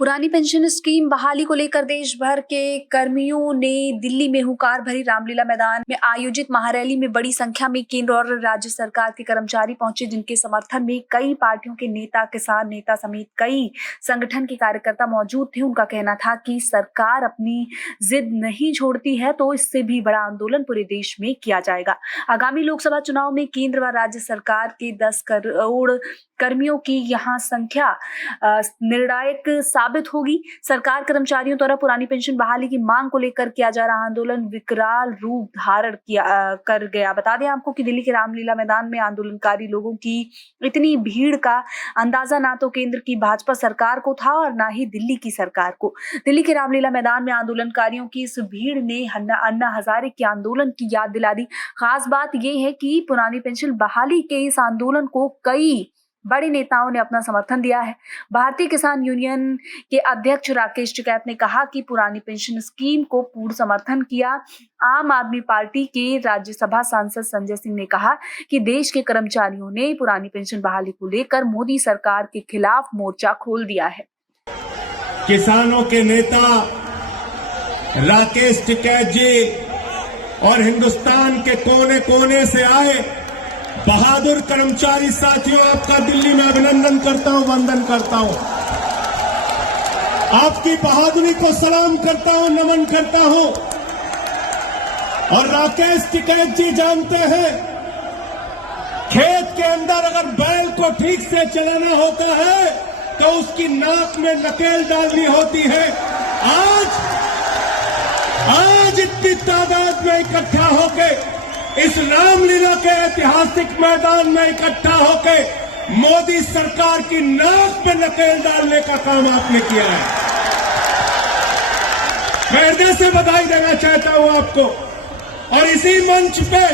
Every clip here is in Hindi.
पुरानी पेंशन स्कीम बहाली को लेकर देश भर के कर्मियों ने दिल्ली में हुंकार भरी रामलीला मैदान में आयोजित महारैली में बड़ी संख्या में केंद्र और राज्य सरकार के कर्मचारी पहुंचे, जिनके समर्थन में कई पार्टियों के नेता, किसान नेता समेत कई संगठन के कार्यकर्ता मौजूद थे। उनका कहना था कि सरकार अपनी जिद नहीं छोड़ती है तो इससे भी बड़ा आंदोलन पूरे देश में किया जाएगा। आगामी लोकसभा चुनाव में केंद्र व राज्य सरकार के 10 करोड़ कर्मियों की यहाँ संख्या निर्णायक साबित होगी। सरकार कर्मचारियों द्वारा पुरानी पेंशन बहाली की मांग को लेकर किया जा रहा आंदोलन विकराल रूप धारण कर गया। बता दें आपको कि दिल्ली के रामलीला मैदान में आंदोलनकारी लोगों की इतनी भीड़ का अंदाजा ना तो केंद्र की भाजपा सरकार को था और ना ही दिल्ली की सरकार को। दिल्ली के रामलीला मैदान में आंदोलनकारियों की इस भीड़ ने अन्ना हजारे के आंदोलन की याद दिला दी। खास बात यह है कि पुरानी पेंशन बहाली के इस आंदोलन को कई बड़े नेताओं ने अपना समर्थन दिया है। भारतीय किसान यूनियन के अध्यक्ष राकेश टिकैत ने कहा कि पुरानी पेंशन स्कीम को पूर्ण समर्थन किया। आम आदमी पार्टी के राज्यसभा सांसद संजय सिंह ने कहा कि देश के कर्मचारियों ने पुरानी पेंशन बहाली को लेकर मोदी सरकार के खिलाफ मोर्चा खोल दिया है। किसानों के नेता राकेश टिकैत जी और हिंदुस्तान के कोने कोने से आए बहादुर कर्मचारी साथियों, आपका दिल्ली में अभिनंदन करता हूं, वंदन करता हूं। आपकी बहादुरी को सलाम करता हूं, नमन करता हूं। और राकेश टिकैत जी जानते हैं, खेत के अंदर अगर बैल को ठीक से चलाना होता है तो उसकी नाक में नकेल डालनी होती है। आज इतनी तादाद में इकट्ठा होके इस रामलीला के ऐतिहासिक मैदान में इकट्ठा होके मोदी सरकार की नाक पे नकेल डालने का काम आपने किया है। मैं हृदय से बधाई देना चाहता हूं आपको। और इसी मंच पे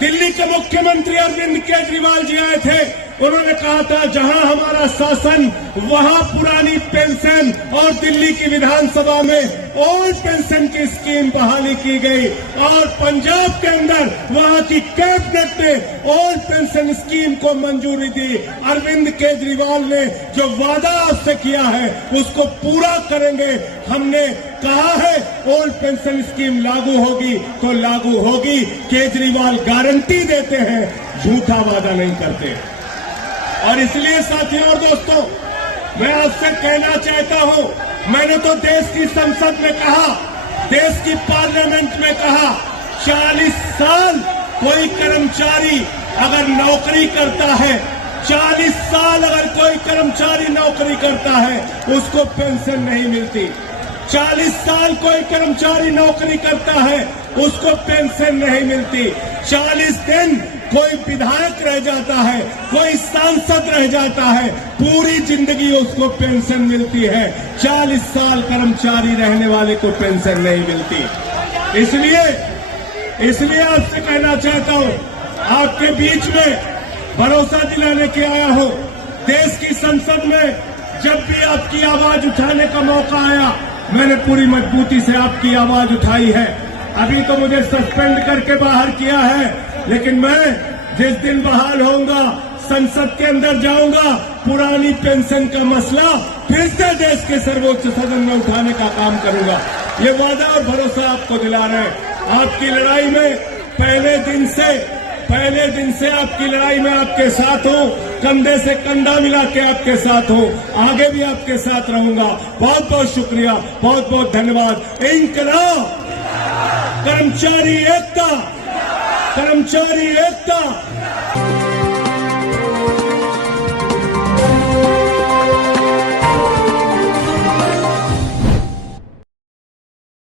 दिल्ली के मुख्यमंत्री अरविंद केजरीवाल जी आए थे। उन्होंने कहा था जहां हमारा शासन वहां पुरानी पेंशन, और दिल्ली की विधानसभा में ओल्ड पेंशन की स्कीम बहाली की गई। और पंजाब के अंदर वहां की कैबिनेट ने ओल्ड पेंशन स्कीम को मंजूरी दी। अरविंद केजरीवाल ने जो वादा आपसे किया है उसको पूरा करेंगे। हमने कहा है ओल्ड पेंशन स्कीम लागू होगी तो लागू होगी। केजरीवाल गारंटी देते हैं, झूठा वादा नहीं करते। और इसलिए साथियों और दोस्तों, मैं आपसे कहना चाहता हूं, मैंने तो देश की संसद में कहा, देश की पार्लियामेंट में कहा, 40 साल कोई कर्मचारी अगर नौकरी करता है, 40 साल अगर कोई कर्मचारी नौकरी करता है उसको पेंशन नहीं मिलती। 40 साल कोई कर्मचारी नौकरी करता है उसको पेंशन नहीं मिलती। 40 दिन कोई विधायक रह जाता है, कोई सांसद रह जाता है, पूरी जिंदगी उसको पेंशन मिलती है। 40 साल कर्मचारी रहने वाले को पेंशन नहीं मिलती। इसलिए आपसे कहना चाहता हूं, आपके बीच में भरोसा दिलाने के आया हूं। देश की संसद में जब भी आपकी आवाज उठाने का मौका आया, मैंने पूरी मजबूती से आपकी आवाज उठाई है। अभी तो मुझे सस्पेंड करके बाहर किया है, लेकिन मैं जिस दिन बहाल होऊंगा, संसद के अंदर जाऊंगा, पुरानी पेंशन का मसला फिर से देश के सर्वोच्च सदन में उठाने का काम करूंगा। ये वादा और भरोसा आपको दिला रहे हैं। आपकी लड़ाई में पहले दिन से आपकी लड़ाई में आपके साथ हूं, कंधे से कंधा मिला के आपके साथ हूं, आगे भी आपके साथ रहूंगा। बहुत बहुत शुक्रिया, बहुत बहुत धन्यवाद। इंकलाब, कर्मचारी एकता,